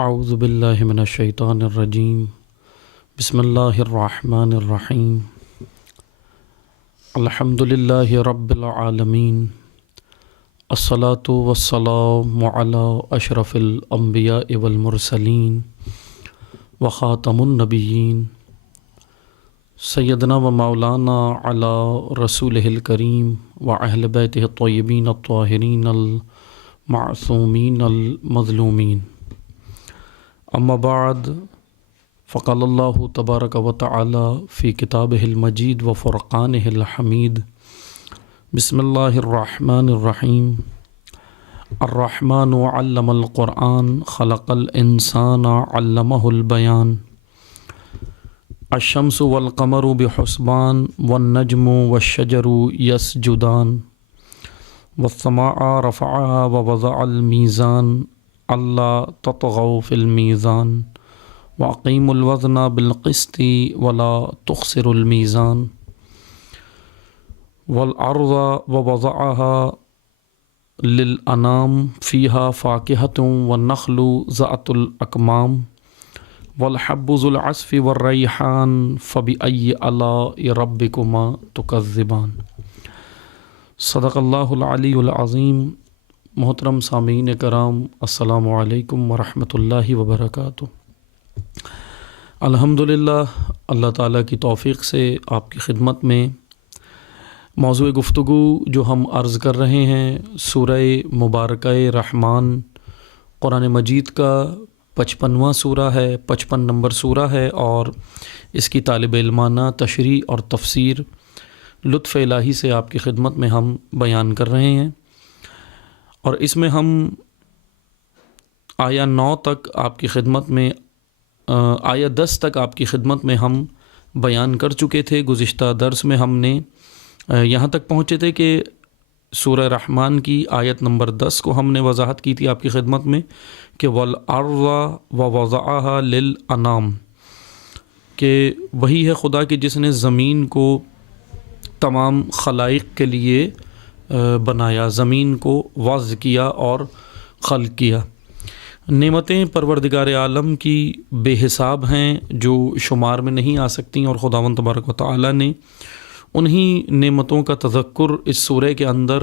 اعوذ باللہ من الشیطان الرجیم بسم اللہ الرحمن الرحیم الحمد للہ رب العالمین الصلاۃ والسلام علی اشرف الانبیاء والمرسلین وخاتم النبیین سیدنا و مولانا علی رسولہ الکریم واہل بیتہ الطیبین الطاہرین المعصومین المظلومین اما بعد فقال اللہ تبارک و تعالی فی کتابہ المجید و فرقانہ الحمید بسم اللہ الرحمن الرحیم الرحمن علم القرآن خلق الانسان علمہ البیان الشمس والقمر بحسبان والنجم والشجر یسجدان والسماء رفعها ووضع الميزان اللہ تطغوا فی المیزان واقیموا الوزن بالقسط ولا تخسروا المیزان والارض ووضعها للانام فیہا فاکہۃ والنخل ذات الاکمام والحب ذو العصف والریحان فبأی آلاء ربکما تکذبان۔ صدق اللہ العلی العظیم۔ محترم سامعین کرام، السلام علیکم ورحمۃ اللہ وبرکاتہ۔ الحمدللہ اللہ تعالیٰ کی توفیق سے آپ کی خدمت میں موضوع گفتگو جو ہم عرض کر رہے ہیں سورہ مبارکہ رحمان قرآن مجید کا 55واں سورہ ہے، 55 نمبر سورہ ہے، اور اس کی طالب علمانہ تشریح اور تفسیر لطف الہی سے آپ کی خدمت میں ہم بیان کر رہے ہیں، اور اس میں ہم آیہ 9 تک آپ کی خدمت میں آیہ 10 تک آپ کی خدمت میں ہم بیان کر چکے تھے۔ گزشتہ درس میں ہم نے یہاں تک پہنچے تھے کہ سورہ رحمان کی آیت نمبر 10 کو ہم نے وضاحت کی تھی آپ کی خدمت میں کہ وَالْأَرْضَ وَوَضَعَهَا لِلْأَنَامِ، کہ وہی ہے خدا کہ جس نے زمین کو تمام خلائق کے لیے بنایا، زمین کو وضع کیا اور خلق کیا۔ نعمتیں پروردگار عالم کی بے حساب ہیں جو شمار میں نہیں آ سکتیں، اور خداوند تبارک و تعالی نے انہی نعمتوں کا تذکر اس سورہ کے اندر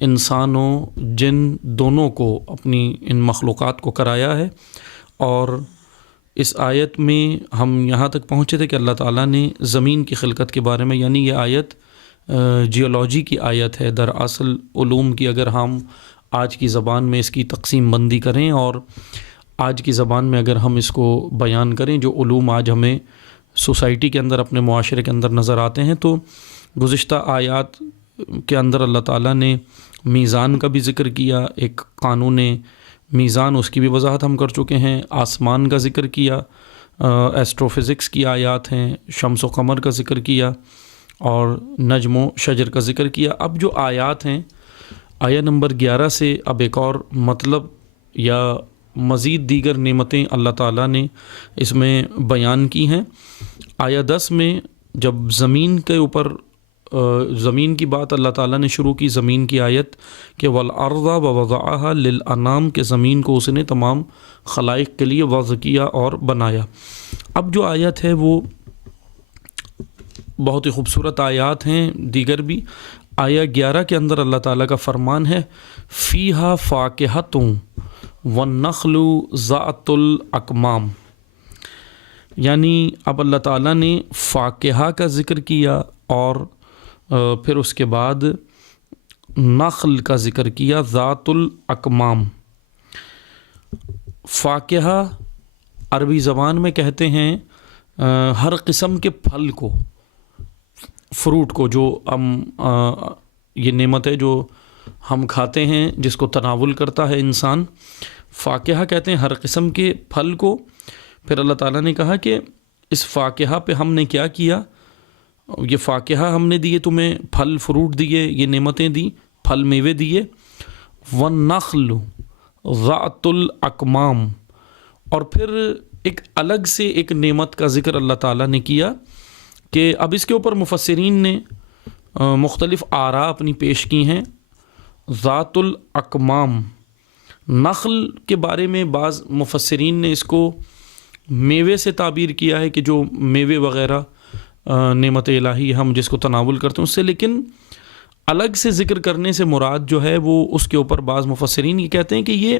انسان و جن دونوں کو، اپنی ان مخلوقات کو کرایا ہے۔ اور اس آیت میں ہم یہاں تک پہنچے تھے کہ اللہ تعالیٰ نے زمین کی خلقت کے بارے میں، یعنی یہ آیت جیولوجی کی آیت ہے، دراصل علوم کی اگر ہم آج کی زبان میں اس کی تقسیم بندی کریں اور آج کی زبان میں اگر ہم اس کو بیان کریں، جو علوم آج ہمیں سوسائٹی کے اندر، اپنے معاشرے کے اندر نظر آتے ہیں، تو گزشتہ آیات کے اندر اللہ تعالیٰ نے میزان کا بھی ذکر کیا، ایک قانون میزان، اس کی بھی وضاحت ہم کر چکے ہیں۔ آسمان کا ذکر کیا، ایسٹرو فزکس کی آیات ہیں، شمس و قمر کا ذکر کیا، اور نجم و شجر کا ذکر کیا۔ اب جو آیات ہیں، آیہ نمبر 11 سے اب ایک اور مطلب یا مزید دیگر نعمتیں اللہ تعالیٰ نے اس میں بیان کی ہیں۔ آیہ 10 میں جب زمین کے اوپر زمین کی بات اللہ تعالیٰ نے شروع کی، زمین کی آیت کہ وَالْأَرْضَ وَوَضَعَهَا لِلْأَنَامِ، کہ زمین کو اس نے تمام خلائق کے لیے وضع کیا اور بنایا۔ اب جو آیت ہے وہ بہت ہی خوبصورت آیات ہیں دیگر بھی۔ آیہ 11 کے اندر اللہ تعالیٰ کا فرمان ہے فیہا فاکہۃ والنخل ذات الاکمام، یعنی اب اللہ تعالیٰ نے فاکہہ کا ذکر کیا اور پھر اس کے بعد نخل کا ذکر کیا ذات الاکمام۔ فاکہہ عربی زبان میں کہتے ہیں ہر قسم کے پھل کو، فروٹ کو، جو ہم یہ نعمت ہے جو ہم کھاتے ہیں، جس کو تناول کرتا ہے انسان، فاکہہ کہتے ہیں ہر قسم کے پھل کو۔ پھر اللہ تعالیٰ نے کہا کہ اس فاکہہ پہ ہم نے کیا کیا، یہ فاکہہ ہم نے دیے تمہیں، پھل فروٹ دیے، یہ نعمتیں دی، پھل میوے دیے۔ والنخل ذات الاکمام، اور پھر ایک الگ سے ایک نعمت کا ذکر اللہ تعالیٰ نے کیا کہ اب اس کے اوپر مفسرین نے مختلف آراء اپنی پیش کی ہیں۔ ذات الاکمام، نخل کے بارے میں بعض مفسرین نے اس کو میوے سے تعبیر کیا ہے کہ جو میوے وغیرہ نعمت الہی ہم جس کو تناول کرتے ہیں اس سے، لیکن الگ سے ذکر کرنے سے مراد جو ہے وہ اس کے اوپر بعض مفسرین یہ کہتے ہیں کہ یہ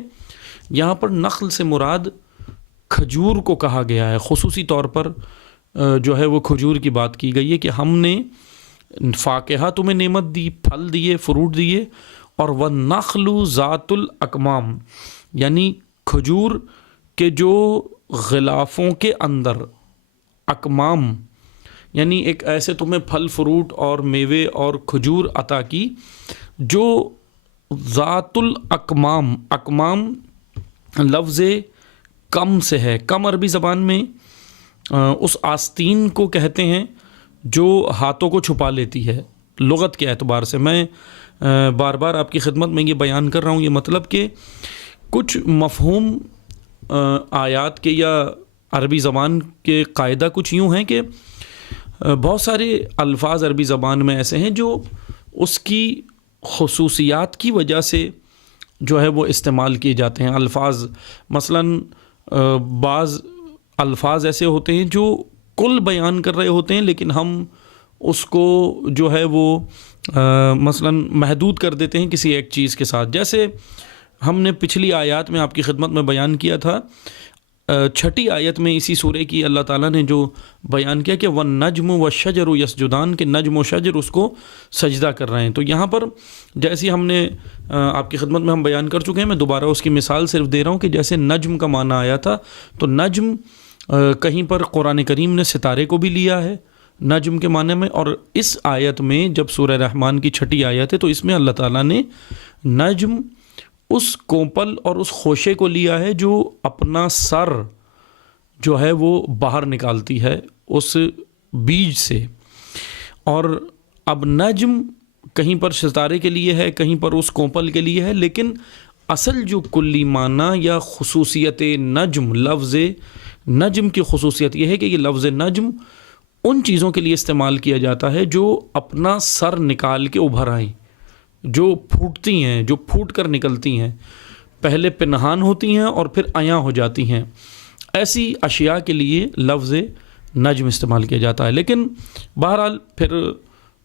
یہاں پر نخل سے مراد کھجور کو کہا گیا ہے، خصوصی طور پر جو ہے وہ کھجور کی بات کی گئی ہے کہ ہم نے فاکہہ تمہیں نعمت دی، پھل دیے، فروٹ دیے، اور وَالنَّخْلُ ذَاتُ الْأَكْمَامِ، یعنی کھجور کے جو غلافوں کے اندر، اکمام یعنی ایک ایسے تمہیں پھل فروٹ اور میوے اور کھجور عطا کی جو ذات الاکمام، اکمام لفظ کم سے ہے، کم عربی زبان میں اس آستین کو کہتے ہیں جو ہاتھوں کو چھپا لیتی ہے لغت کے اعتبار سے۔ میں بار بار آپ کی خدمت میں یہ بیان کر رہا ہوں، یہ مطلب کہ کچھ مفہوم آیات کے یا عربی زبان کے قاعدہ کچھ یوں ہیں کہ بہت سارے الفاظ عربی زبان میں ایسے ہیں جو اس کی خصوصیات کی وجہ سے جو ہے وہ استعمال کیے جاتے ہیں۔ الفاظ مثلاً بعض الفاظ ایسے ہوتے ہیں جو کل بیان کر رہے ہوتے ہیں لیکن ہم اس کو جو ہے وہ مثلاً محدود کر دیتے ہیں کسی ایک چیز کے ساتھ، جیسے ہم نے پچھلی آیات میں آپ کی خدمت میں بیان کیا تھا، چھٹی آیت میں اسی سورہ کی اللہ تعالیٰ نے جو بیان کیا کہ وَالنَّجْمُ وَالشَّجَرُ يَسْجُدَانِ کہ نجم و شجر اس کو سجدہ کر رہے ہیں۔ تو یہاں پر جیسی ہم نے آپ کی خدمت میں ہم بیان کر چکے ہیں، میں دوبارہ اس کی مثال صرف دے رہا ہوں کہ جیسے نجم کا معنی آیا تھا تو نجم کہیں پر قرآن کریم نے ستارے کو بھی لیا ہے نجم کے معنی میں، اور اس آیت میں جب سورہ رحمان کی چھٹی آیت ہے تو اس میں اللہ تعالیٰ نے نجم اس کوپل اور اس خوشے کو لیا ہے جو اپنا سر جو ہے وہ باہر نکالتی ہے اس بیج سے، اور اب نجم کہیں پر ستارے کے لیے ہے، کہیں پر اس کوپل کے لیے ہے، لیکن اصل جو کلی معنی یا خصوصیت نجم، لفظ نجم کی خصوصیت یہ ہے کہ یہ لفظ نجم ان چیزوں کے لیے استعمال کیا جاتا ہے جو اپنا سر نکال کے ابھر آئیں، جو پھوٹتی ہیں، جو پھوٹ کر نکلتی ہیں، پہلے پنہان ہوتی ہیں اور پھر عیاں ہو جاتی ہیں، ایسی اشیاء کے لیے لفظ نجم استعمال کیا جاتا ہے۔ لیکن بہرحال پھر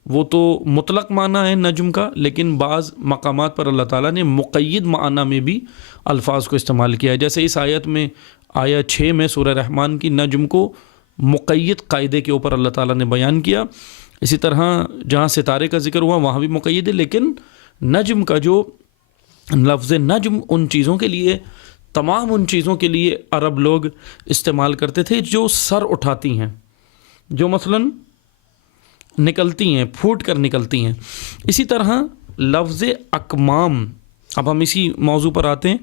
وہ تو مطلق معنی ہے نجم کا، لیکن بعض مقامات پر اللہ تعالیٰ نے مقید معنی میں بھی الفاظ کو استعمال کیا ہے، جیسے اس آیت میں آیت 6 میں سورہ رحمان کی نجم کو مقید قاعدے کے اوپر اللہ تعالیٰ نے بیان کیا، اسی طرح جہاں ستارے کا ذکر ہوا وہاں بھی مقید ہے، لیکن نجم کا جو لفظ نجم ان چیزوں کے لیے، تمام ان چیزوں کے لیے عرب لوگ استعمال کرتے تھے جو سر اٹھاتی ہیں، جو مثلاً نکلتی ہیں، پھوٹ کر نکلتی ہیں۔ اسی طرح لفظ اکمام، اب ہم اسی موضوع پر آتے ہیں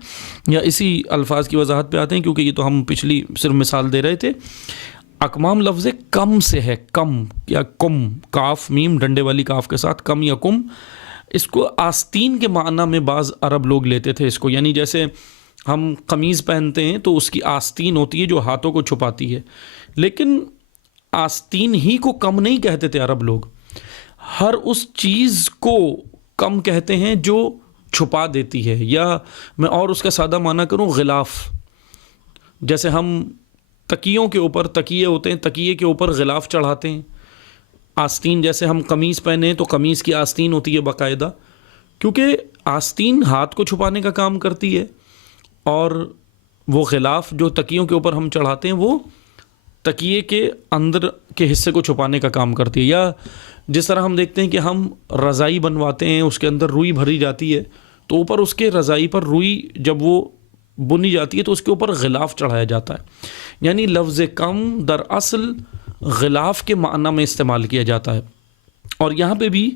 یا اسی الفاظ کی وضاحت پہ آتے ہیں کیونکہ یہ تو ہم پچھلی صرف مثال دے رہے تھے۔ اکمام لفظ کم سے ہے، کم یا کم، کاف میم ڈنڈے والی کاف کے ساتھ، کم یا کم، اس کو آستین کے معنی میں بعض عرب لوگ لیتے تھے اس کو، یعنی جیسے ہم قمیض پہنتے ہیں تو اس کی آستین ہوتی ہے جو ہاتھوں کو چھپاتی ہے، لیکن آستین ہی کو کم نہیں کہتے تھے عرب لوگ، ہر اس چیز کو کم کہتے ہیں جو چھپا دیتی ہے، یا میں اور اس کا سادہ معنی کروں غلاف، جیسے ہم تکیوں کے اوپر، تکیے ہوتے ہیں، تکیے کے اوپر غلاف چڑھاتے ہیں، آستین، جیسے ہم قمیض پہنے ہیں تو قمیض کی آستین ہوتی ہے باقاعدہ، کیونکہ آستین ہاتھ کو چھپانے کا کام کرتی ہے، اور وہ غلاف جو تکیوں کے اوپر ہم چڑھاتے ہیں وہ تکیے کے اندر کے حصے کو چھپانے کا کام کرتی ہے۔ یا جس طرح ہم دیکھتے ہیں کہ ہم رضائی بنواتے ہیں، اس کے اندر روئی بھری جاتی ہے تو اوپر اس کے رضائی پر روئی جب وہ بنی جاتی ہے تو اس کے اوپر غلاف چڑھایا جاتا ہے، یعنی لفظ کم در اصل غلاف کے معنی میں استعمال کیا جاتا ہے، اور یہاں پہ بھی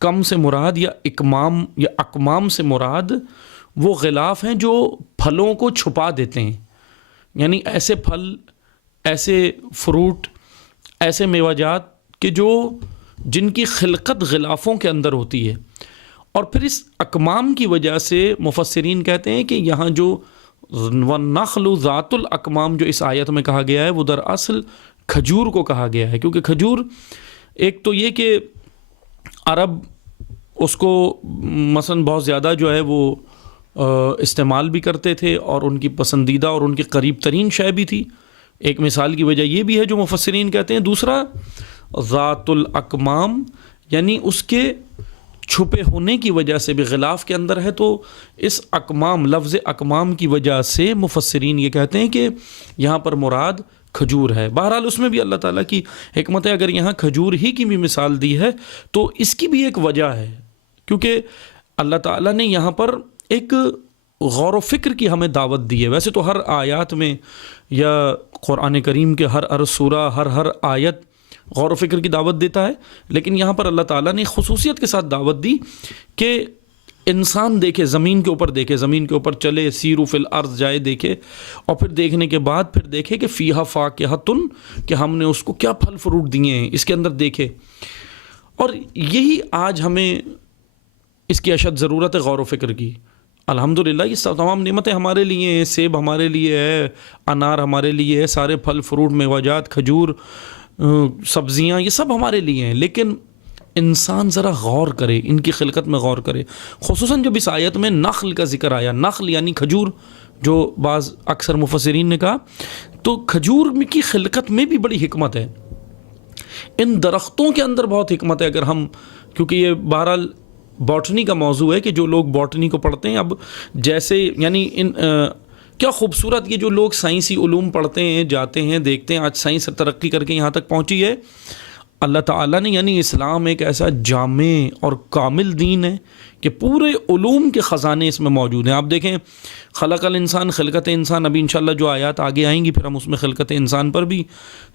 کم سے مراد یا اکمام یا اکمام سے مراد وہ غلاف ہیں جو پھلوں کو چھپا دیتے ہیں، یعنی ایسے پھل، ایسے فروٹ، ایسے میوہ جات کہ جو جن کی خلقت غلافوں کے اندر ہوتی ہے، اور پھر اس اکمام کی وجہ سے مفسرین کہتے ہیں کہ یہاں جو وَالنَّخْلُ ذَاتُ الْأَكْمَامِ جو اس آیت میں کہا گیا ہے وہ دراصل کھجور کو کہا گیا ہے، کیونکہ کھجور ایک تو یہ کہ عرب اس کو مثلا بہت زیادہ جو ہے وہ استعمال بھی کرتے تھے اور ان کی پسندیدہ اور ان کے قریب ترین شے بھی تھی. ایک مثال کی وجہ یہ بھی ہے جو مفسرین کہتے ہیں. دوسرا ذات الاکمام، یعنی اس کے چھپے ہونے کی وجہ سے بھی غلاف کے اندر ہے، تو اس اکمام، لفظ اکمام کی وجہ سے مفسرین یہ کہتے ہیں کہ یہاں پر مراد کھجور ہے. بہرحال اس میں بھی اللہ تعالیٰ کی حکمت ہے. اگر یہاں کھجور ہی کی بھی مثال دی ہے تو اس کی بھی ایک وجہ ہے، کیونکہ اللہ تعالیٰ نے یہاں پر ایک غور و فکر کی ہمیں دعوت دی ہے. ویسے تو ہر آیات میں یا قرآن کریم کے ہر سورہ، ہر آیت غور و فکر کی دعوت دیتا ہے، لیکن یہاں پر اللہ تعالیٰ نے خصوصیت کے ساتھ دعوت دی کہ انسان دیکھے، زمین کے اوپر دیکھے، زمین کے اوپر چلے، سیرو فی الارض جائے، دیکھے، اور پھر دیکھنے کے بعد پھر دیکھے کہ فیہا فاکہۃن، کہ ہم نے اس کو کیا پھل فروٹ دیے ہیں، اس کے اندر دیکھے. اور یہی آج ہمیں اس کی اشد ضرورت ہے، غور و فکر کی. الحمدللہ یہ تمام نعمتیں ہمارے لیے ہیں، سیب ہمارے لیے ہے، انار ہمارے لیے ہے، سارے پھل فروٹ، میوجات، کھجور، سبزیاں، یہ سب ہمارے لیے ہیں. لیکن انسان ذرا غور کرے، ان کی خلقت میں غور کرے. خصوصاً جب اس آیت میں نخل کا ذکر آیا، نخل یعنی کھجور، جو بعض اکثر مفسرین نے کہا، تو کھجور کی خلقت میں بھی بڑی حکمت ہے. ان درختوں کے اندر بہت حکمت ہے. اگر ہم، کیونکہ یہ بہرحال باٹنی کا موضوع ہے کہ جو لوگ باٹنی کو پڑھتے ہیں، اب جیسے یعنی کیا خوبصورت یہ جو لوگ سائنسی علوم پڑھتے ہیں، جاتے ہیں، دیکھتے ہیں، آج سائنس ترقی کر کے یہاں تک پہنچی ہے. اللہ تعالیٰ نے، یعنی اسلام ایک ایسا جامع اور کامل دین ہے کہ پورے علوم کے خزانے اس میں موجود ہیں. آپ دیکھیں خلق الانسان، خلقت انسان، ابھی انشاءاللہ جو آیات آگے آئیں گی پھر ہم اس میں خلقت انسان پر بھی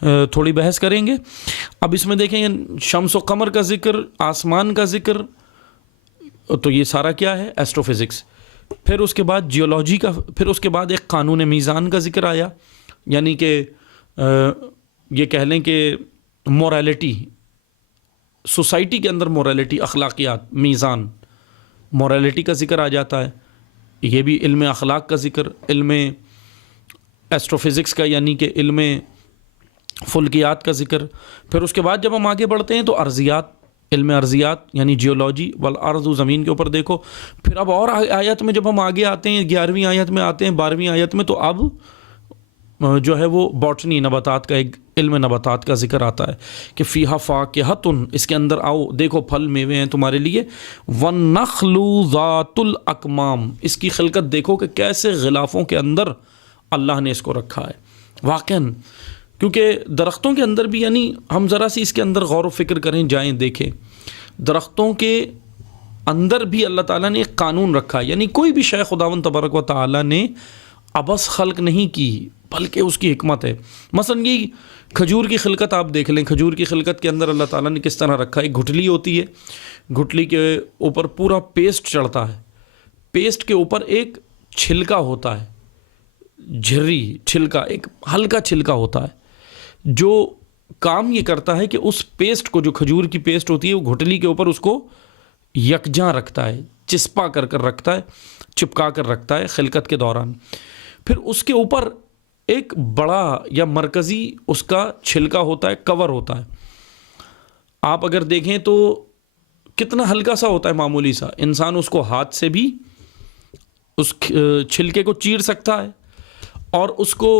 تھوڑی بحث کریں گے. اب اس میں دیکھیں شمس و قمر کا ذکر، آسمان کا ذکر، تو یہ سارا کیا ہے؟ Astro physics. پھر اس کے بعد جیولوجی کا، پھر اس کے بعد ایک قانون میزان کا ذکر آیا، یعنی کہ یہ کہہ لیں کہ موریلٹی، سوسائٹی کے اندر موریلٹی، اخلاقیات، میزان، موریلٹی کا ذکر آ جاتا ہے. یہ بھی علم اخلاق کا ذکر، علم ایسٹرو فزکس کا، یعنی کہ علم فلکیات کا ذکر. پھر اس کے بعد جب ہم آگے بڑھتے ہیں تو ارضیات، علم ارضیات یعنی جیولوجی، والارض، زمین کے اوپر دیکھو. پھر اب اور آیت میں جب ہم آگے آتے ہیں، 11ویں آیت میں آتے ہیں، 12ویں آیت میں، تو اب جو ہے وہ باٹنی، نباتات کا، ایک علم نباتات کا ذکر آتا ہے کہ فیہا فاکہۃن، اس کے اندر آؤ دیکھو پھل میوے ہیں تمہارے لیے. والنخل ذات الاکمام، اس کی خلقت دیکھو کہ کیسے غلافوں کے اندر اللہ نے اس کو رکھا ہے. واقعاً کیونکہ درختوں کے اندر بھی، یعنی ہم ذرا سی اس کے اندر غور و فکر کریں، جائیں دیکھیں، درختوں کے اندر بھی اللہ تعالیٰ نے ایک قانون رکھا ہے. یعنی کوئی بھی شے خداوند تبارک و تعالیٰ نے ابس خلق نہیں کی، بلکہ اس کی حکمت ہے. مثلا یہ کھجور کی خلقت آپ دیکھ لیں، کھجور کی خلقت کے اندر اللہ تعالیٰ نے کس طرح رکھا ہے. ایک گھٹلی ہوتی ہے، گھٹلی کے اوپر پورا پیسٹ چڑھتا ہے، پیسٹ کے اوپر ایک چھلکا ہوتا ہے، جھری چھلکا، ایک ہلکا چھلکا ہوتا ہے، جو کام یہ کرتا ہے کہ اس پیسٹ کو، جو کھجور کی پیسٹ ہوتی ہے، وہ گھٹلی کے اوپر اس کو یکجاں رکھتا ہے، چسپا کر رکھتا ہے، چپکا کر رکھتا ہے خلقت کے دوران. پھر اس کے اوپر ایک بڑا یا مرکزی اس کا چھلکا ہوتا ہے، کور ہوتا ہے. آپ اگر دیکھیں تو کتنا ہلکا سا ہوتا ہے، معمولی سا. انسان اس کو ہاتھ سے بھی اس چھلکے کو چیر سکتا ہے، اور اس کو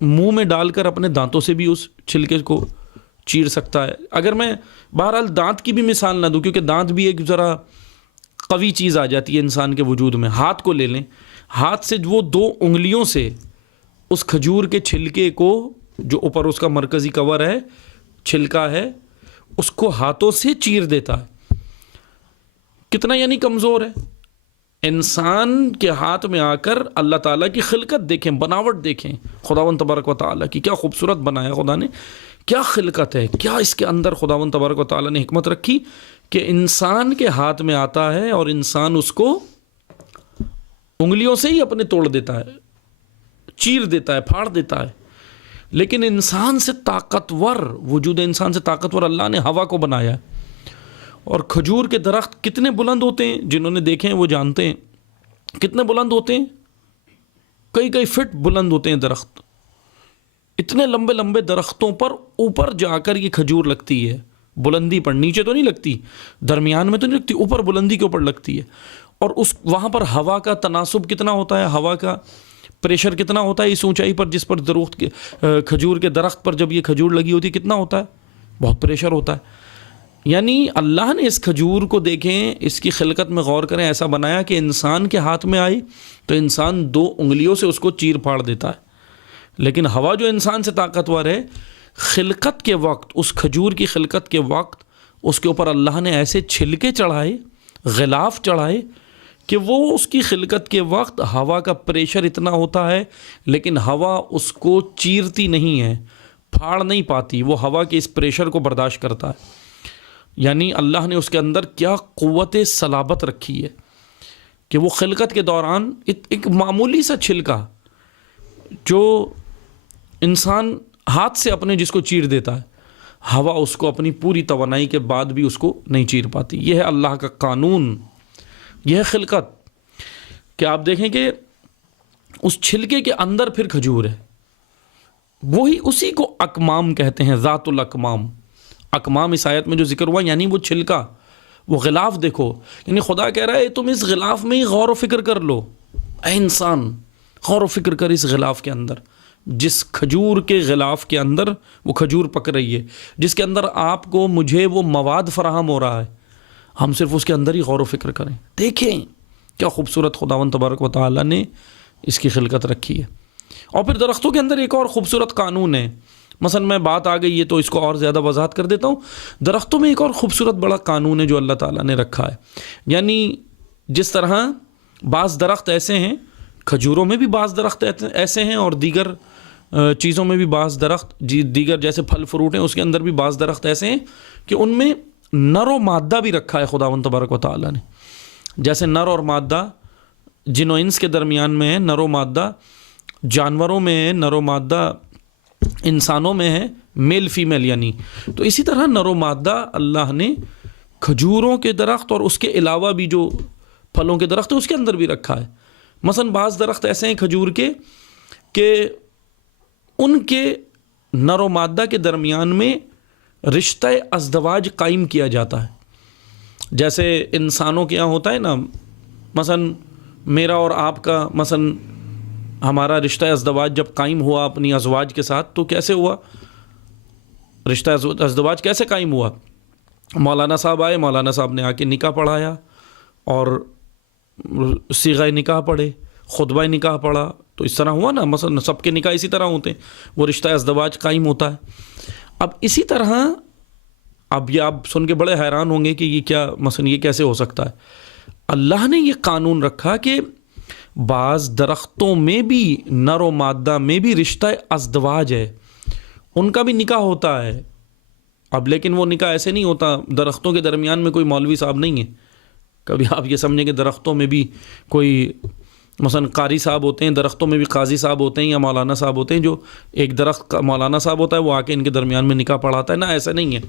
منہ میں ڈال کر اپنے دانتوں سے بھی اس چھلکے کو چیر سکتا ہے. اگر میں بہرحال دانت کی بھی مثال نہ دوں، کیونکہ دانت بھی ایک ذرا قوی چیز آ جاتی ہے انسان کے وجود میں. ہاتھ کو لے لیں، ہاتھ سے وہ 2 انگلیوں سے اس کھجور کے چھلکے کو، جو اوپر اس کا مرکزی کور ہے، چھلکا ہے، اس کو ہاتھوں سے چیر دیتا ہے. کتنا یعنی کمزور ہے. انسان کے ہاتھ میں آ کر اللہ تعالیٰ کی خلقت دیکھیں، بناوٹ دیکھیں، خداوند تبارک و تعالیٰ کی کیا خوبصورت بنایا خدا نے، کیا خلقت ہے، کیا اس کے اندر خداوند تبارک و تعالیٰ نے حکمت رکھی کہ انسان کے ہاتھ میں آتا ہے اور انسان اس کو انگلیوں سے ہی اپنے توڑ دیتا ہے، چیر دیتا ہے، پھاڑ دیتا ہے. لیکن انسان سے طاقتور، وجود انسان سے طاقتور اللہ نے ہوا کو بنایا ہے. اور کھجور کے درخت کتنے بلند ہوتے ہیں، جنہوں نے دیکھے ہیں وہ جانتے ہیں کتنے بلند ہوتے ہیں، کئی فٹ بلند ہوتے ہیں درخت. اتنے لمبے لمبے درختوں پر اوپر جا کر یہ کھجور لگتی ہے، بلندی پر، نیچے تو نہیں لگتی، درمیان میں تو نہیں لگتی، اوپر بلندی کے اوپر لگتی ہے. اور اس وہاں پر ہوا کا تناسب کتنا ہوتا ہے، ہوا کا پریشر کتنا ہوتا ہے اس اونچائی پر جس پر درخت کے کھجور کے درخت پر جب یہ کھجور لگی ہوتی ہے کتنا ہوتا ہے، بہت پریشر ہوتا ہے. یعنی اللہ نے اس کھجور کو دیکھیں، اس کی خلقت میں غور کریں، ایسا بنایا کہ انسان کے ہاتھ میں آئی تو انسان 2 انگلیوں سے اس کو چیر پھاڑ دیتا ہے. لیکن ہوا جو انسان سے طاقتور ہے، خلقت کے وقت، اس کھجور کی خلقت کے وقت اس کے اوپر اللہ نے ایسے چھلکے چڑھائے، غلاف چڑھائے کہ وہ اس کی خلقت کے وقت ہوا کا پریشر اتنا ہوتا ہے لیکن ہوا اس کو چیرتی نہیں ہے، پھاڑ نہیں پاتی، وہ ہوا کے اس پریشر کو برداشت کرتا ہے. یعنی اللہ نے اس کے اندر کیا قوت صلابت رکھی ہے کہ وہ خلقت کے دوران ایک معمولی سا چھلکا جو انسان ہاتھ سے اپنے جس کو چیر دیتا ہے، ہوا اس کو اپنی پوری توانائی کے بعد بھی اس کو نہیں چیر پاتی. یہ ہے اللہ کا قانون، یہ ہے خلقت. کہ آپ دیکھیں کہ اس چھلکے کے اندر پھر کھجور ہے، وہی اسی کو اکمام کہتے ہیں، ذات الاکمام. اکمام اس آیت میں جو ذکر ہوا یعنی وہ چھلکا، وہ غلاف دیکھو. یعنی خدا کہہ رہا ہے تم اس غلاف میں ہی غور و فکر کر لو. اے انسان غور و فکر کر اس غلاف کے اندر، جس کھجور کے غلاف کے اندر وہ کھجور پک رہی ہے، جس کے اندر آپ کو مجھے وہ مواد فراہم ہو رہا ہے، ہم صرف اس کے اندر ہی غور و فکر کریں. دیکھیں کیا خوبصورت خداوند تبارک و تعالیٰ نے اس کی خلقت رکھی ہے. اور پھر درختوں کے اندر ایک اور خوبصورت قانون ہے. مثلا میں بات آ گئی ہے تو اس کو اور زیادہ وضاحت کر دیتا ہوں. درختوں میں ایک اور خوبصورت بڑا قانون ہے جو اللہ تعالیٰ نے رکھا ہے. یعنی جس طرح بعض درخت ایسے ہیں، کھجوروں میں بھی بعض درخت ایسے ہیں اور دیگر چیزوں میں بھی بعض درخت، دیگر جیسے پھل فروٹ ہیں اس کے اندر بھی بعض درخت ایسے ہیں کہ ان میں نر و مادہ بھی رکھا ہے خداوند تبارک و تعالیٰ نے. جیسے نر اور مادہ جن و انس کے درمیان میں ہے، نر و مادہ جانوروں میں ہے، نر و مادہ انسانوں میں ہے، میل فیمیل یعنی. تو اسی طرح نر و مادہ اللہ نے کھجوروں کے درخت اور اس کے علاوہ بھی جو پھلوں کے درخت ہیں اس کے اندر بھی رکھا ہے. مثلا بعض درخت ایسے ہیں کھجور کے کہ ان کے نر و مادہ کے درمیان میں رشتہ ازدواج قائم کیا جاتا ہے. جیسے انسانوں کے یہاں ہوتا ہے نا، مثلا میرا اور آپ کا مثلا ہمارا رشتہ ازدواج جب قائم ہوا اپنی ازواج کے ساتھ تو کیسے ہوا؟ رشتہ ازدواج کیسے قائم ہوا؟ مولانا صاحب آئے، مولانا صاحب نے آ کے نکاح پڑھایا اور صیغہ نکاح پڑھے، خطبہ نکاح پڑھا، تو اس طرح ہوا نا. مثلا سب کے نکاح اسی طرح ہوتے ہیں، وہ رشتہ ازدواج قائم ہوتا ہے. اب اسی طرح اب یہ آپ سن کے بڑے حیران ہوں گے کہ یہ کیا، مثلا یہ کیسے ہو سکتا ہے. اللہ نے یہ قانون رکھا کہ بعض درختوں میں بھی نر و مادہ میں بھی رشتہ ازدواج ہے، ان کا بھی نکاح ہوتا ہے. اب لیکن وہ نکاح ایسے نہیں ہوتا، درختوں کے درمیان میں کوئی مولوی صاحب نہیں ہے. کبھی آپ یہ سمجھیں کہ درختوں میں بھی کوئی مثلا قاری صاحب ہوتے ہیں، درختوں میں بھی قاضی صاحب ہوتے ہیں یا مولانا صاحب ہوتے ہیں، جو ایک درخت کا مولانا صاحب ہوتا ہے وہ آ کے ان کے درمیان میں نکاح پڑھاتا ہے. نہ ایسا نہیں ہے،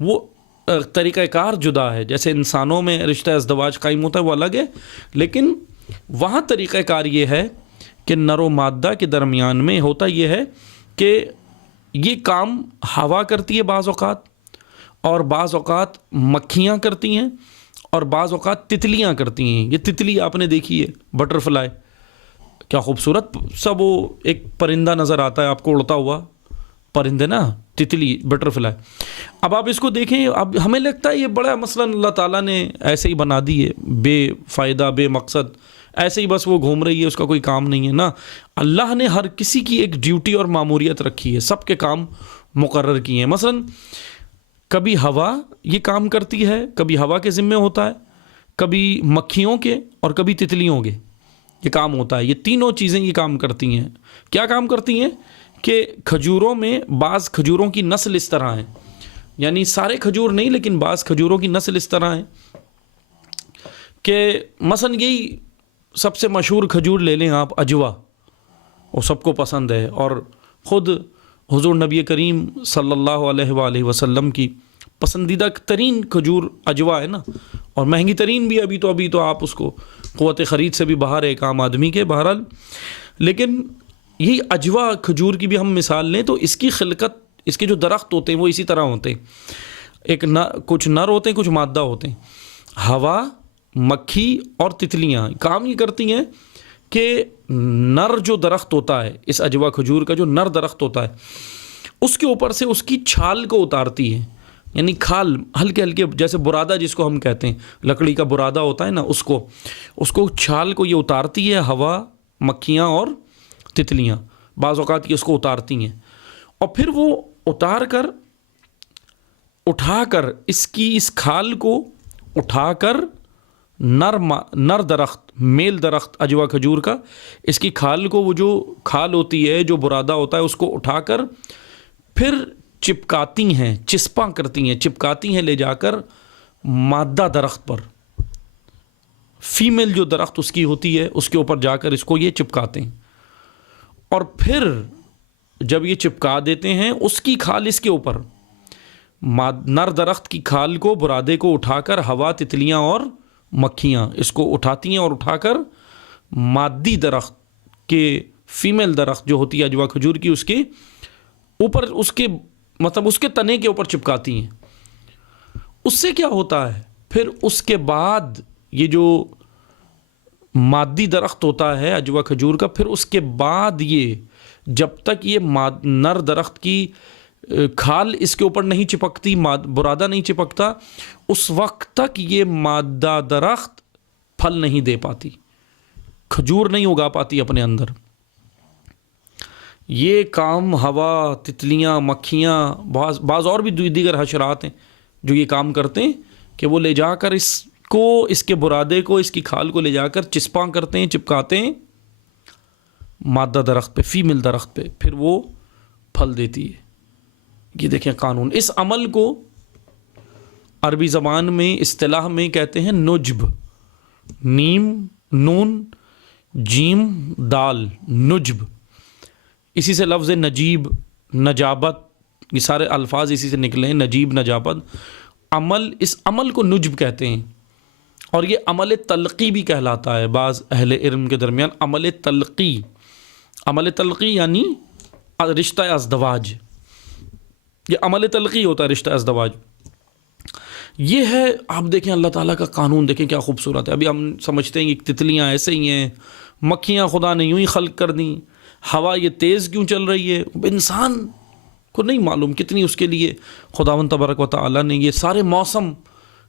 وہ طریقہ کار جدا ہے. جیسے انسانوں میں رشتہ ازدواج قائم ہوتا ہے وہ الگ ہے، لیکن وہاں طریقہ کار یہ ہے کہ نر و مادہ کے درمیان میں ہوتا یہ ہے کہ یہ کام ہوا کرتی ہے بعض اوقات، اور بعض اوقات مکھیاں کرتی ہیں، اور بعض اوقات تتلیاں کرتی ہیں. یہ تتلی آپ نے دیکھی ہے، بٹر فلائی، کیا خوبصورت سب وہ ایک پرندہ نظر آتا ہے آپ کو اڑتا ہوا پرندے نا، تتلی، بٹر فلائی. اب آپ اس کو دیکھیں، اب ہمیں لگتا ہے یہ بڑا مثلا اللہ تعالیٰ نے ایسے ہی بنا دی ہے، بے فائدہ بے مقصد، ایسے ہی بس وہ گھوم رہی ہے، اس کا کوئی کام نہیں ہے. نا، اللہ نے ہر کسی کی ایک ڈیوٹی اور ماموریت رکھی ہے، سب کے کام مقرر کیے ہیں. مثلا کبھی ہوا یہ کام کرتی ہے، کبھی ہوا کے ذمے ہوتا ہے، کبھی مکھیوں کے اور کبھی تتلیوں کے یہ کام ہوتا ہے. یہ تینوں چیزیں یہ کام کرتی ہیں. کیا کام کرتی ہیں کہ کھجوروں میں بعض کھجوروں کی نسل اس طرح ہے، یعنی سارے کھجور نہیں لیکن بعض کھجوروں کی نسل اس طرح ہے کہ مثلا یہی سب سے مشہور کھجور لے لیں آپ، اجوا، وہ سب کو پسند ہے، اور خود حضور نبی کریم صلی اللہ علیہ وآلہ وسلم کی پسندیدہ ترین کھجور اجوا ہے نا، اور مہنگی ترین بھی. ابھی تو آپ اس کو قوت خرید سے بھی باہر ہے ایک عام آدمی کے. بہرحال لیکن یہی اجوا کھجور کی بھی ہم مثال لیں تو اس کی خلقت، اس کے جو درخت ہوتے ہیں وہ اسی طرح ہوتے ہیں. کچھ نر ہوتے ہیں، کچھ مادہ ہوتے ہیں. ہوا مکھی اور تتلیاں کام یہ کرتی ہیں کہ نر جو درخت ہوتا ہے، اس عجوا کھجور کا جو نر درخت ہوتا ہے، اس کے اوپر سے اس کی چھال کو اتارتی ہیں، یعنی کھال ہلکے ہلکے، جیسے برادہ جس کو ہم کہتے ہیں، لکڑی کا برادہ ہوتا ہے نا، اس کو چھال کو یہ اتارتی ہے ہوا، مکھیاں اور تتلیاں بعض اوقات یہ اس کو اتارتی ہیں، اور پھر وہ اٹھا کر اس کھال کو اٹھا کر نر درخت، میل درخت عجوا کھجور کا، اس کی کھال کو، وہ جو کھال ہوتی ہے، جو برادہ ہوتا ہے، اس کو اٹھا کر پھر چپکاتی ہیں، چسپاں کرتی ہیں، چپکاتی ہیں لے جا کر مادہ درخت پر، فیمیل جو درخت اس کی ہوتی ہے اس کے اوپر جا کر اس کو یہ چپکاتے ہیں، اور پھر جب یہ چپکا دیتے ہیں اس کی کھال اس کے اوپر، نر درخت کی کھال کو، برادے کو اٹھا کر ہوا، تتلیاں اور مکھیاں اس کو اٹھاتی ہیں اور اٹھا کر مادی درخت کے، فیمیل درخت جو ہوتی ہے عجوا کھجور کی، اس کے اوپر، اس کے تنے کے اوپر چپکاتی ہیں۔ اس سے کیا ہوتا ہے؟ پھر اس کے بعد یہ جو مادی درخت ہوتا ہے عجوا کھجور کا، پھر اس کے بعد یہ جب تک یہ نر درخت کی کھال اس کے اوپر نہیں چپکتی، برادہ نہیں چپکتا، اس وقت تک یہ مادہ درخت پھل نہیں دے پاتی، کھجور نہیں اگا پاتی اپنے اندر۔ یہ کام ہوا، تتلیاں، مکھیاں، بعض اور بھی دیگر حشرات ہیں جو یہ کام کرتے ہیں کہ وہ لے جا کر اس کے برادے کو، اس کی کھال کو لے جا کر چسپاں کرتے ہیں، چپکاتے ہیں مادہ درخت پہ، فیمیل درخت پہ، پھر وہ پھل دیتی ہے۔ یہ دیکھیں قانون، اس عمل کو عربی زبان میں اصطلاح میں کہتے ہیں نجب، نیم نون جیم دال، نجب، اسی سے لفظ نجیب، نجابت، یہ سارے الفاظ اسی سے نکلے ہیں، نجیب، نجابت، اس عمل کو نجب کہتے ہیں، اور یہ عمل تلقی بھی کہلاتا ہے بعض اہل علم کے درمیان۔ عمل تلقی یعنی رشتہ ازدواج، یہ عمل تلقی ہوتا ہے، رشتہ ازدواج۔ یہ ہے، آپ دیکھیں اللہ تعالیٰ کا قانون، دیکھیں کیا خوبصورت ہے۔ ابھی ہم سمجھتے ہیں کہ تتلیاں ایسے ہی ہیں، مکھیاں خدا نے یوں ہی خلق کر دیں، ہوا یہ تیز کیوں چل رہی ہے، انسان کو نہیں معلوم کتنی اس کے لیے خداوند تبارک و تعالیٰ نے یہ سارے موسم،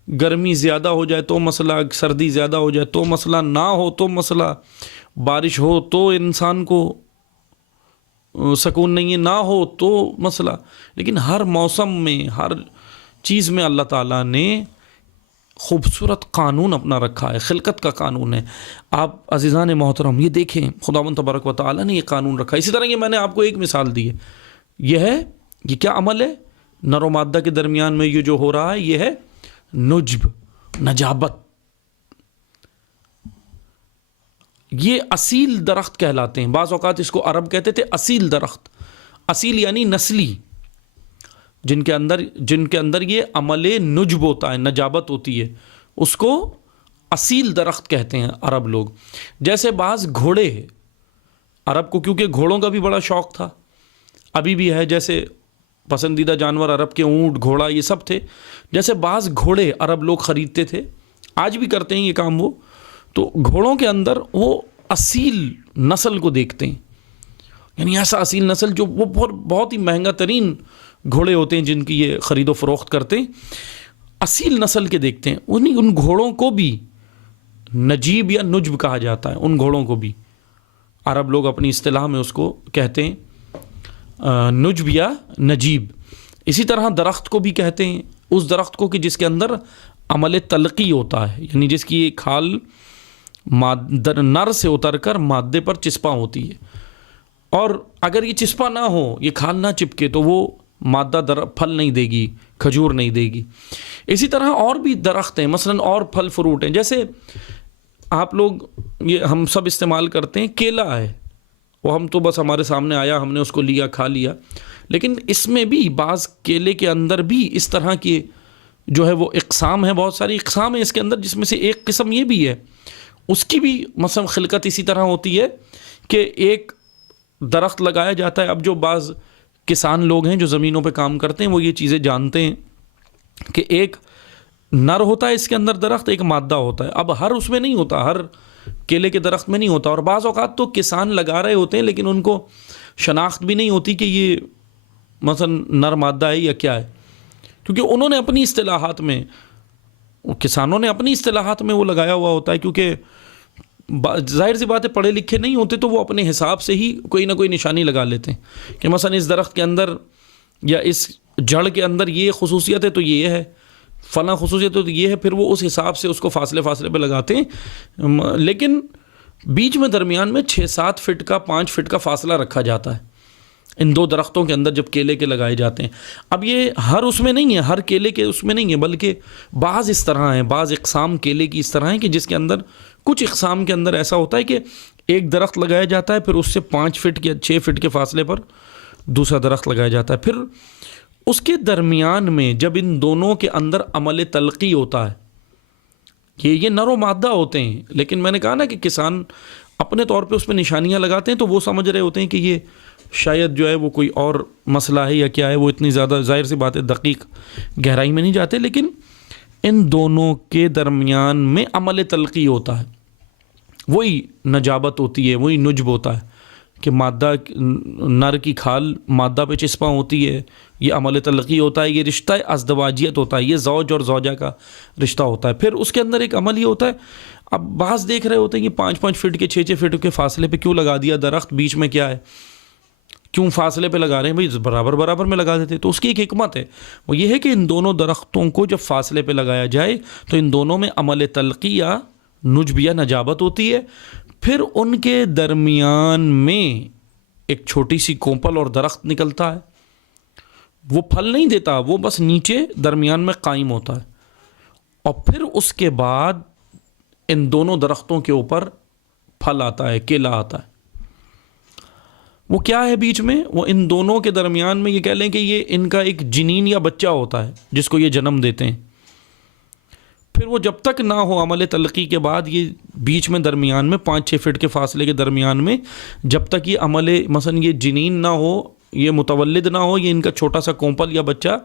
گرمی زیادہ ہو جائے تو مسئلہ، سردی زیادہ ہو جائے تو مسئلہ، نہ ہو تو مسئلہ، بارش ہو تو انسان کو سکون نہیں ہے، نہ ہو تو مسئلہ، لیکن ہر موسم میں، ہر چیز میں اللہ تعالیٰ نے خوبصورت قانون اپنا رکھا ہے، خلقت کا قانون ہے۔ آپ عزیزان محترم یہ دیکھیں خداوند تبارک و تعالیٰ نے یہ قانون رکھا ہے۔ اسی طرح یہ میں نے آپ کو ایک مثال دی ہے، یہ کیا عمل ہے؟ نر و مادہ کے درمیان میں یہ جو ہو رہا ہے یہ ہے نجب، نجابت۔ یہ اصیل درخت کہلاتے ہیں، بعض اوقات اس کو عرب کہتے تھے اصیل درخت، اصیل یعنی نسلی، جن کے اندر یہ عمل نجب ہوتا ہے، نجابت ہوتی ہے، اس کو اصیل درخت کہتے ہیں عرب لوگ۔ جیسے بعض گھوڑے، عرب کو کیونکہ گھوڑوں کا بھی بڑا شوق تھا، ابھی بھی ہے، جیسے پسندیدہ جانور عرب کے اونٹ، گھوڑا، یہ سب تھے، جیسے بعض گھوڑے عرب لوگ خریدتے تھے، آج بھی کرتے ہیں یہ کام وہ، تو گھوڑوں کے اندر وہ اصیل نسل کو دیکھتے ہیں، یعنی ایسا اصیل نسل جو وہ بہت ہی مہنگا ترین گھوڑے ہوتے ہیں جن کی یہ خرید و فروخت کرتے ہیں، اصیل نسل کے دیکھتے ہیں، ان گھوڑوں کو بھی نجیب یا نجب کہا جاتا ہے، ان گھوڑوں کو بھی عرب لوگ اپنی اصطلاح میں اس کو کہتے ہیں نجب یا نجیب۔ اسی طرح درخت کو بھی کہتے ہیں اس درخت کو کہ جس کے اندر عمل تلقی ہوتا ہے، یعنی جس کی کھال نر سے اتر کر مادے پر چسپاں ہوتی ہے، اور اگر یہ چسپاں نہ ہو، یہ کھال نہ چپکے، تو وہ مادہ پھل نہیں دے گی، کھجور نہیں دے گی۔ اسی طرح اور بھی درخت ہیں، مثلا اور پھل فروٹ ہیں، جیسے آپ لوگ یہ ہم سب استعمال کرتے ہیں، کیلا ہے، وہ ہم تو بس ہمارے سامنے آیا، ہم نے اس کو لیا، کھا لیا، لیکن اس میں بھی بعض کیلے کے اندر بھی اس طرح کی جو ہے وہ اقسام ہے، بہت ساری اقسام ہیں اس کے اندر، جس میں سے ایک قسم یہ بھی ہے، اس کی بھی مثلا خلقت اسی طرح ہوتی ہے کہ ایک درخت لگایا جاتا ہے۔ اب جو بعض کسان لوگ ہیں جو زمینوں پہ کام کرتے ہیں وہ یہ چیزیں جانتے ہیں کہ ایک نر ہوتا ہے اس کے اندر درخت، ایک مادہ ہوتا ہے. اب ہر اس میں نہیں ہوتا، ہر کیلے کے درخت میں نہیں ہوتا. اور بعض اوقات تو کسان لگا رہے ہوتے ہیں لیکن ان کو شناخت بھی نہیں ہوتی کہ یہ مثلا نر مادہ ہے یا کیا ہے، کیونکہ انہوں نے اپنی اصطلاحات میں، کسانوں نے اپنی اصطلاحات میں وہ لگایا ہوا ہوتا ہے. کیونکہ ظاہر سی بات ہے پڑھے لکھے نہیں ہوتے تو وہ اپنے حساب سے ہی کوئی نہ کوئی نشانی لگا لیتے ہیں کہ مثلا اس درخت کے اندر یا اس جڑ کے اندر یہ خصوصیت ہے تو یہ ہے، فلاں خصوصیت تو یہ ہے، پھر وہ اس حساب سے اس کو فاصلے پہ لگاتے ہیں. لیکن بیچ میں درمیان میں 6-7 فٹ کا 5 فٹ کا فاصلہ رکھا جاتا ہے ان دو درختوں کے اندر جب کیلے کے لگائے جاتے ہیں. اب یہ ہر اس میں نہیں ہے، ہر کیلے کے اس میں نہیں ہے، بلکہ بعض اس طرح ہیں، بعض اقسام کیلے کی اس طرح ہیں کہ جس کے اندر کچھ اقسام کے اندر ایسا ہوتا ہے کہ ایک درخت لگایا جاتا ہے، پھر اس سے 5 فٹ یا 6 فٹ کے فاصلے پر دوسرا درخت لگایا جاتا ہے. پھر اس کے درمیان میں جب ان دونوں کے اندر عمل تلقی ہوتا ہے، یہ نر و مادہ ہوتے ہیں، لیکن میں نے کہا نا کہ کسان اپنے طور پہ اس پہ نشانیاں لگاتے ہیں تو وہ سمجھ رہے ہوتے ہیں کہ یہ شاید جو ہے وہ کوئی اور مسئلہ ہے یا کیا ہے. وہ اتنی زیادہ ظاہر سی بات ہے دقیق گہرائی میں نہیں جاتے، لیکن ان دونوں کے درمیان میں عمل تلقی ہوتا ہے، وہی نجابت ہوتی ہے، وہی نجب ہوتا ہے کہ مادہ نر کی کھال مادہ پہ چسپاں ہوتی ہے، یہ عمل تلقی ہوتا ہے، یہ رشتہ ازدواجیت ہوتا ہے، یہ زوج اور زوجہ کا رشتہ ہوتا ہے. پھر اس کے اندر ایک عمل یہ ہوتا ہے. اب بعض دیکھ رہے ہوتے ہیں کہ 5-5 فٹ کے 6-6 فٹ کے فاصلے پہ کیوں لگا دیا درخت، بیچ میں کیا ہے، کیوں فاصلے پہ لگا رہے ہیں، بھائی برابر میں لگا دیتے. تو اس کی ایک حکمت ہے، وہ یہ ہے کہ ان دونوں درختوں کو جب فاصلے پہ لگایا جائے تو ان دونوں میں عمل تلقی یا نجب یا نجابت ہوتی ہے. پھر ان کے درمیان میں ایک چھوٹی سی کونپل اور درخت نکلتا ہے، وہ پھل نہیں دیتا، وہ بس نیچے درمیان میں قائم ہوتا ہے. اور پھر اس کے بعد ان دونوں درختوں کے اوپر پھل آتا ہے، کیلا آتا ہے. وہ کیا ہے بیچ میں، وہ ان دونوں کے درمیان میں یہ کہہ لیں کہ یہ ان کا ایک جنین یا بچہ ہوتا ہے جس کو یہ جنم دیتے ہیں. پھر وہ جب تک نہ ہو عمل تلقی کے بعد، یہ بیچ میں درمیان میں 5-6 فٹ کے فاصلے کے درمیان میں جب تک یہ عمل مثلا یہ جنین نہ ہو، یہ متولد نہ ہو، یہ ان کا چھوٹا سا کونپل یا بچہ،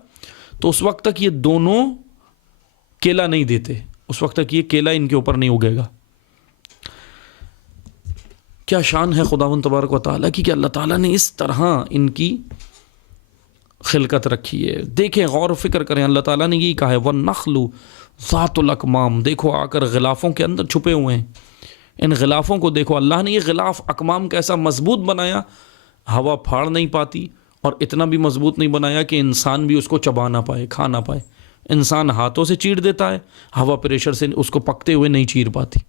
تو اس وقت تک یہ دونوں کیلا نہیں دیتے، اس وقت تک یہ کیلا ان کے اوپر نہیں اگے گا. کیا شان ہے خداوند تبارک و تعالیٰ کی کہ اللہ تعالیٰ نے اس طرح ان کی خلقت رکھی ہے. دیکھیں، غور و فکر کریں، اللہ تعالیٰ نے یہی کہا ہے وَالنَّخْلُ ذَاتُ الْأَكْمَامِ. دیکھو آ کر غلافوں کے اندر چھپے ہوئے ہیں، ان غلافوں کو دیکھو. اللہ نے یہ غلاف اکمام کیسا مضبوط بنایا، ہوا پھاڑ نہیں پاتی، اور اتنا بھی مضبوط نہیں بنایا کہ انسان بھی اس کو چبا نہ پائے، کھا نہ پائے. انسان ہاتھوں سے چیر دیتا ہے، ہوا پریشر سے اس کو پکتے ہوئے نہیں چیر پاتی.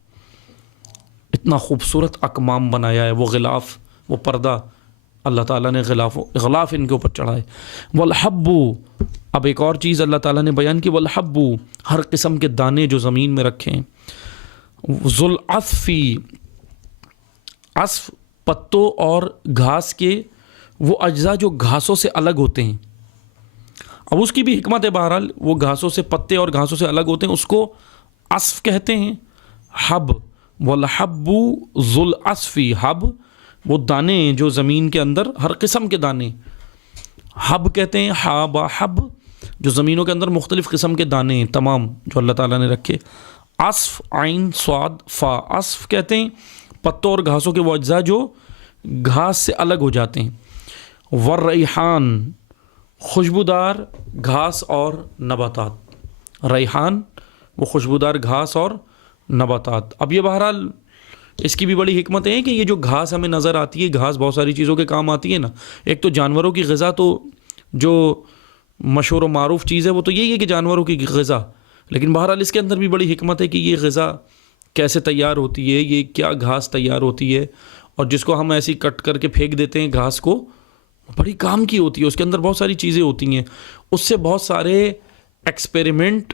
اتنا خوبصورت اکمام بنایا ہے، وہ غلاف، وہ پردہ اللہ تعالیٰ نے غلاف ان کے اوپر چڑھائے. والحب، اب ایک اور چیز اللہ تعالیٰ نے بیان کی، والحب، ہر قسم کے دانے جو زمین میں رکھیں. ذوالعصف، عصف پتوں اور گھاس کے وہ اجزاء جو گھاسوں سے الگ ہوتے ہیں. اب اس کی بھی حکمت ہے، بہرحال وہ گھاسوں سے، پتے اور گھاسوں سے الگ ہوتے ہیں، اس کو عصف کہتے ہیں. حب، والحب ذوالعصف، حب وہ دانے جو زمین کے اندر ہر قسم کے دانے، حب کہتے ہیں. حب حب جو زمینوں کے اندر مختلف قسم کے دانے ہیں تمام جو اللہ تعالیٰ نے رکھے. عصف، عین صاد فا، عصف کہتے ہیں پتوں اور گھاسوں کے وہ اجزاء جو گھاس سے الگ ہو جاتے ہیں. والریحان، خوشبودار گھاس اور نباتات. ریحان وہ خوشبودار گھاس اور نباتات. اب یہ بہرحال اس کی بھی بڑی حکمت ہے کہ یہ جو گھاس ہمیں نظر آتی ہے، گھاس بہت ساری چیزوں کے کام آتی ہے نا. ایک تو جانوروں کی غذا، تو جو مشہور و معروف چیز ہے وہ تو یہی ہے کہ جانوروں کی غذا، لیکن بہرحال اس کے اندر بھی بڑی حکمت ہے کہ یہ غذا کیسے تیار ہوتی ہے، یہ کیا گھاس تیار ہوتی ہے، اور جس کو ہم ایسی کٹ کر کے پھینک دیتے ہیں گھاس کو، بڑی کام کی ہوتی ہے. اس کے اندر بہت ساری چیزیں ہوتی ہیں، اس سے بہت سارے ایکسپیریمنٹ،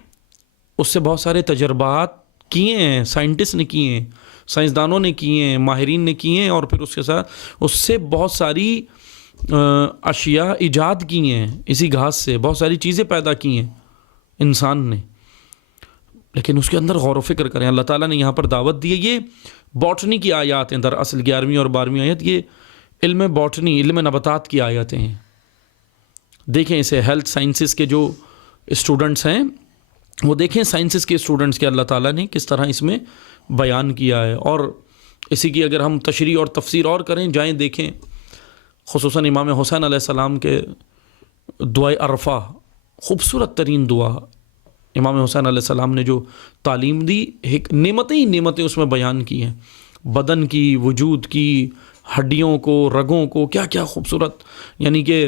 اس سے بہت سارے تجربات کیے ہیں، سائنٹسٹ نے کیے ہیں، سائنسدانوں نے کیے ہیں، ماہرین نے کیے ہیں، اور پھر اس کے ساتھ اس سے بہت ساری اشیاء ایجاد کی ہیں. اسی گھاس سے بہت ساری چیزیں پیدا کی ہیں انسان نے. لیکن اس کے اندر غور و فکر کریں، اللہ تعالیٰ نے یہاں پر دعوت دی ہے. یہ باٹنی کی آیات ہیں دراصل، 11ویں اور 12ویں آیت یہ علم باٹنی، علم نباتات کی آیاتیں ہیں. دیکھیں اسے ہیلتھ سائنسز کے جو اسٹوڈنٹس ہیں وہ دیکھیں سائنسز کے اسٹوڈنٹس کے اللہ تعالیٰ نے کس طرح اس میں بیان کیا ہے، اور اسی کی اگر ہم تشریح اور تفسیر اور کریں، جائیں دیکھیں خصوصاً امام حسین علیہ السلام کے دعائے عرفہ، خوبصورت ترین دعا امام حسین علیہ السلام نے جو تعلیم دی، ایک نعمتیں ہی نعمتیں اس میں بیان کی ہیں، بدن کی، وجود کی، ہڈیوں کو، رگوں کو، کیا کیا خوبصورت، یعنی کہ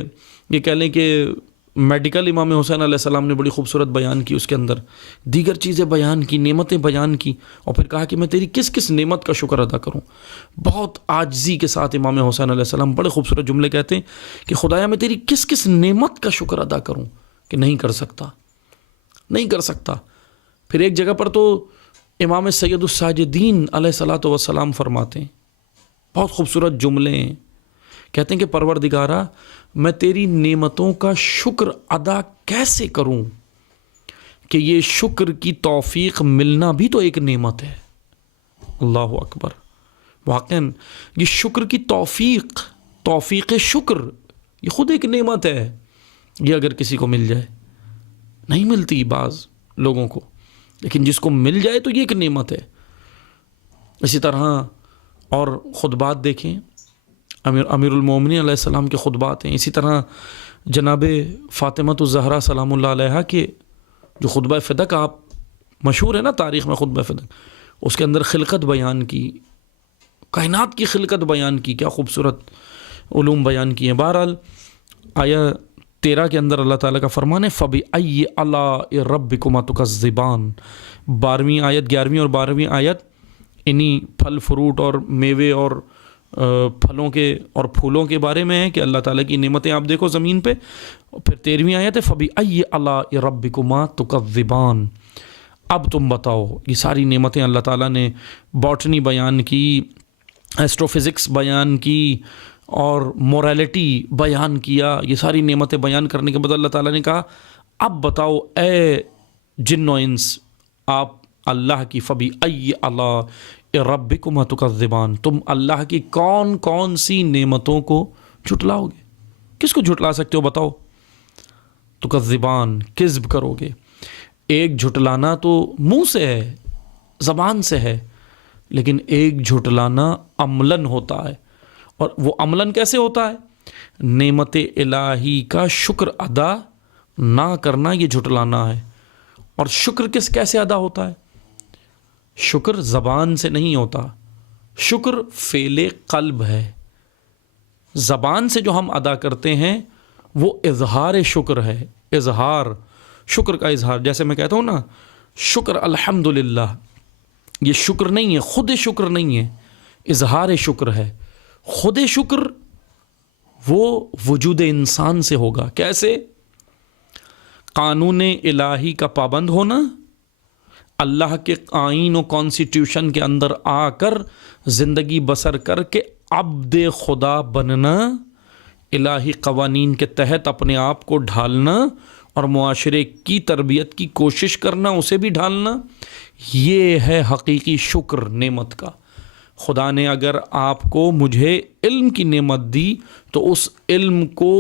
یہ کہہ لیں کہ میڈیکل امام حسین علیہ السلام نے بڑی خوبصورت بیان کی، اس کے اندر دیگر چیزیں بیان کی، نعمتیں بیان کی، اور پھر کہا کہ میں تیری کس کس نعمت کا شکر ادا کروں۔ بہت عاجزی کے ساتھ امام حسین علیہ السلام بڑے خوبصورت جملے کہتے ہیں کہ خدایا میں تیری کس کس نعمت کا شکر ادا کروں، کہ نہیں کر سکتا، نہیں کر سکتا۔ پھر ایک جگہ پر تو امام سید الساجدین علیہ الصلاۃ والسلام فرماتے ہیں، بہت خوبصورت جملے ہیں، کہتے ہیں کہ پروردگارا میں تیری نعمتوں کا شکر ادا کیسے کروں، کہ یہ شکر کی توفیق ملنا بھی تو ایک نعمت ہے۔ اللہ اکبر، واقعاً یہ شکر کی توفیق شکر یہ خود ایک نعمت ہے، یہ اگر کسی کو مل جائے، نہیں ملتی بعض لوگوں کو، لیکن جس کو مل جائے تو یہ ایک نعمت ہے۔ اسی طرح اور خطبات دیکھیں، امیر المومنین علیہ السلام کے خطبات ہیں، اسی طرح جناب فاطمۃ الزہرا سلام اللہ علیہا کے جو خطبہ فدق، آپ مشہور ہے نا تاریخ میں خطبہ فدق، اس کے اندر خلقت بیان کی، کائنات کی خلقت بیان کی، کیا خوبصورت علوم بیان کیے ہیں۔ بہرحال آیا 13 کے اندر اللہ تعالیٰ کا فرمان ہے فَبِأَيِّ آلَاءِ رَبِّكُمَا تُكَذِّبَانِ، 12ویں آیت، 11ویں اور 12ویں آیت انہی پھل فروٹ اور میوے اور پھلوں کے اور پھولوں کے بارے میں ہے کہ اللہ تعالیٰ کی نعمتیں آپ دیکھو زمین پہ۔ پھر 13ویں آیت ہے فَبِأَيِّ آلَاءِ رَبِّكُمَا تُكَذِّبَانِ، اب تم بتاؤ، یہ ساری نعمتیں اللہ تعالیٰ نے باٹنی بیان کی، ایسٹرو فزکس بیان کی، اور موریلٹی بیان کیا، یہ ساری نعمتیں بیان کرنے کے بعد اللہ تعالیٰ نے کہا اب بتاؤ اے جن و انس، آپ اللہ کی فَبِأَيِّ آلَاءِ رَبِّكُمَا تُكَذِّبَانِ، تم اللہ کی کون کون سی نعمتوں کو جھٹلاؤ گے، کس کو جھٹلا سکتے ہو بتاؤ؟ تُكَذِّبَانِ، کذب کرو گے۔ ایک جھٹلانا تو منہ سے ہے، زبان سے ہے، لیکن ایک جھٹلانا عملاً ہوتا ہے، اور وہ عملاً کیسے ہوتا ہے؟ نعمت الہی کا شکر ادا نہ کرنا، یہ جھٹلانا ہے۔ اور شکر کیسے ادا ہوتا ہے؟ شکر زبان سے نہیں ہوتا، شکر فعل قلب ہے۔ زبان سے جو ہم ادا کرتے ہیں وہ اظہار شکر ہے، اظہار شکر کا اظہار، جیسے میں کہتا ہوں نا شکر الحمدللہ، یہ شکر نہیں ہے، خود شکر نہیں ہے، اظہار شکر ہے۔ خود شکر وہ وجود انسان سے ہوگا، کیسے؟ قانون الہی کا پابند ہونا، اللہ کے آئین و کانسٹیٹیوشن کے اندر آ کر زندگی بسر کر کے عبد خدا بننا، الہی قوانین کے تحت اپنے آپ کو ڈھالنا اور معاشرے کی تربیت کی کوشش کرنا، اسے بھی ڈھالنا، یہ ہے حقیقی شکر نعمت کا۔ خدا نے اگر آپ کو مجھے علم کی نعمت دی تو اس علم کو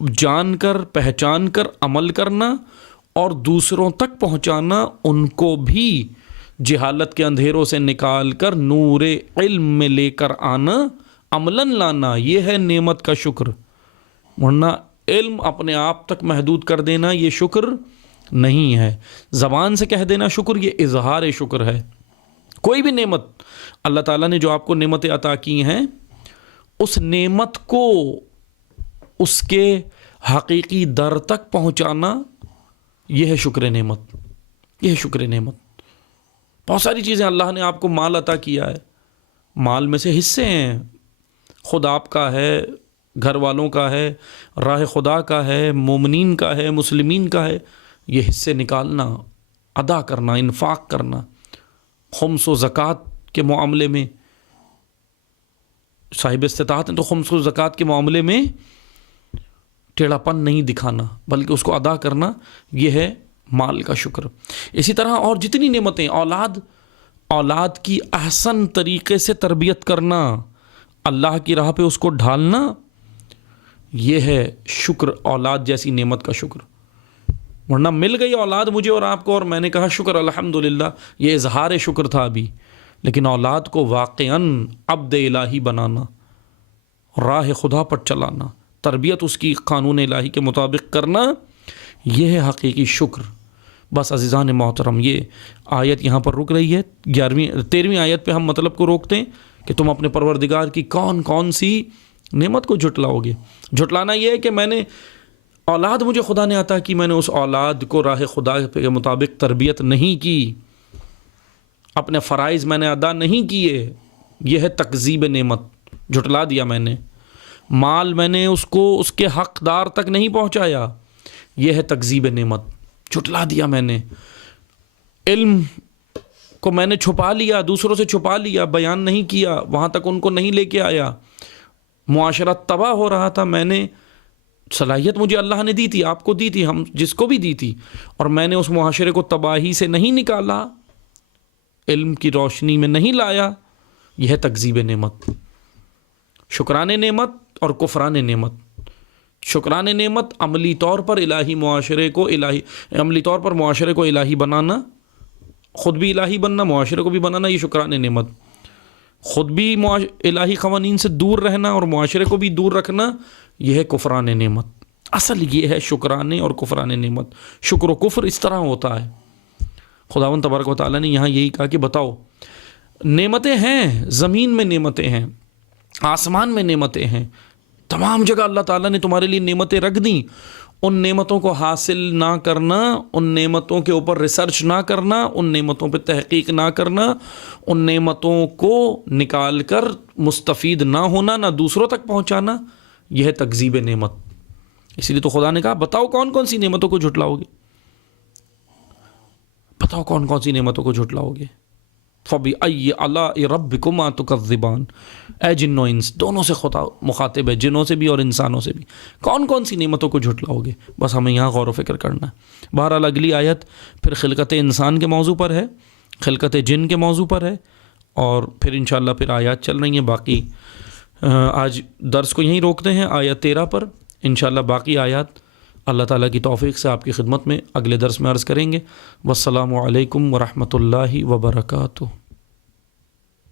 جان کر، پہچان کر عمل کرنا اور دوسروں تک پہنچانا، ان کو بھی جہالت کے اندھیروں سے نکال کر نور علم میں لے کر آنا، عملاً لانا، یہ ہے نعمت کا شکر۔ ورنہ علم اپنے آپ تک محدود کر دینا یہ شکر نہیں ہے، زبان سے کہہ دینا شکر یہ اظہار شکر ہے۔ کوئی بھی نعمت اللہ تعالیٰ نے جو آپ کو نعمتیں عطا کی ہیں، اس نعمت کو اس کے حقیقی در تک پہنچانا، یہ ہے شکر نعمت، یہ ہے شکر نعمت۔ بہت ساری چیزیں اللہ نے آپ کو مال عطا کیا ہے، مال میں سے حصے ہیں، خود آپ کا ہے، گھر والوں کا ہے، راہ خدا کا ہے، مومنین کا ہے، مسلمین کا ہے، یہ حصے نکالنا، ادا کرنا، انفاق کرنا، خمس و زکوٰۃ کے معاملے میں صاحب استطاعت ہیں تو خمس و زکوٰۃ کے معاملے میں ٹیڑھا پن نہیں دکھانا بلکہ اس کو ادا کرنا، یہ ہے مال کا شکر۔ اسی طرح اور جتنی نعمتیں، اولاد کی احسن طریقے سے تربیت کرنا، اللہ کی راہ پہ اس کو ڈھالنا، یہ ہے شکر، اولاد جیسی نعمت کا شکر۔ ورنہ مل گئی اولاد مجھے اور آپ کو اور میں نے کہا شکر الحمدللہ، یہ اظہار شکر تھا ابھی، لیکن اولاد کو واقعاً عبد الہی بنانا، راہ خدا پر چلانا، تربیت اس کی قانون الہی کے مطابق کرنا، یہ ہے حقیقی شکر۔ بس عزیزان محترم، یہ آیت یہاں پر رک رہی ہے۔ 13ویں آیت پہ ہم مطلب کو روکتے ہیں کہ تم اپنے پروردگار کی کون کون سی نعمت کو جھٹلاؤ گے۔ جھٹلانا یہ ہے کہ میں نے اولاد مجھے خدا نے عطا کی، میں نے اس اولاد کو راہ خدا کے مطابق تربیت نہیں کی، اپنے فرائض میں نے ادا نہیں کیے، یہ ہے تکذیب نعمت، جھٹلا دیا میں نے۔ مال میں نے اس کو اس کے حقدار تک نہیں پہنچایا، یہ ہے تکذیب نعمت، جھٹلا دیا میں نے۔ علم کو میں نے چھپا لیا، دوسروں سے چھپا لیا، بیان نہیں کیا، وہاں تک ان کو نہیں لے کے آیا، معاشرہ تباہ ہو رہا تھا، میں نے صلاحیت مجھے اللہ نے دی تھی، آپ کو دی تھی، ہم جس کو بھی دی تھی، اور میں نے اس معاشرے کو تباہی سے نہیں نکالا، علم کی روشنی میں نہیں لایا، یہ ہے تکذیب نعمت۔ شکران نعمت اور کفران نعمت۔ شکران نعمت عملی طور پر عملی طور پر معاشرے کو الہی بنانا، خود بھی الہی بننا، معاشرے کو بھی بنانا، یہ شکران نعمت۔ خود بھی الہی قوانین سے دور رہنا اور معاشرے کو بھی دور رکھنا، یہ ہے کفران نعمت۔ اصل یہ ہے شکرانے اور کفران نعمت۔ شکر و کفر اس طرح ہوتا ہے۔ خداوند تبارک و تعالیٰ نے یہاں یہی کہا کہ بتاؤ، نعمتیں ہیں، زمین میں نعمتیں ہیں، آسمان میں نعمتیں ہیں، تمام جگہ اللہ تعالیٰ نے تمہارے لیے نعمتیں رکھ دیں، ان نعمتوں کو حاصل نہ کرنا، ان نعمتوں کے اوپر ریسرچ نہ کرنا، ان نعمتوں پہ تحقیق نہ کرنا، ان نعمتوں کو نکال کر مستفید نہ ہونا، نہ دوسروں تک پہنچانا، یہ ہے تکذیب نعمت۔ اسی لیے تو خدا نے کہا بتاؤ کون کون سی نعمتوں کو جھٹلاؤ گے، بتاؤ کون کون سی نعمتوں کو جھٹلاؤ گے۔ فَبِأَيِّ آلَاءِ رَبِّكُمَا تُكَذِّبَانِ، اے جن و انس، دونوں سے خدا مخاطب ہے، جنوں سے بھی اور انسانوں سے بھی، کون کون سی نعمتوں کو جھٹلاؤ گے، بس ہمیں یہاں غور و فکر کرنا ہے۔ بہرحال اگلی آیت پھر خلقت انسان کے موضوع پر ہے، خلقت جن کے موضوع پر ہے، اور پھر انشاءاللہ پھر آیات چل رہی ہیں باقی۔ آج درس کو یہیں روکتے ہیں آیت 13 پر، انشاءاللہ باقی آیات اللہ تعالیٰ کی توفیق سے آپ کی خدمت میں اگلے درس میں عرض کریں گے۔ والسلام علیکم ورحمۃ اللہ وبرکاتہ۔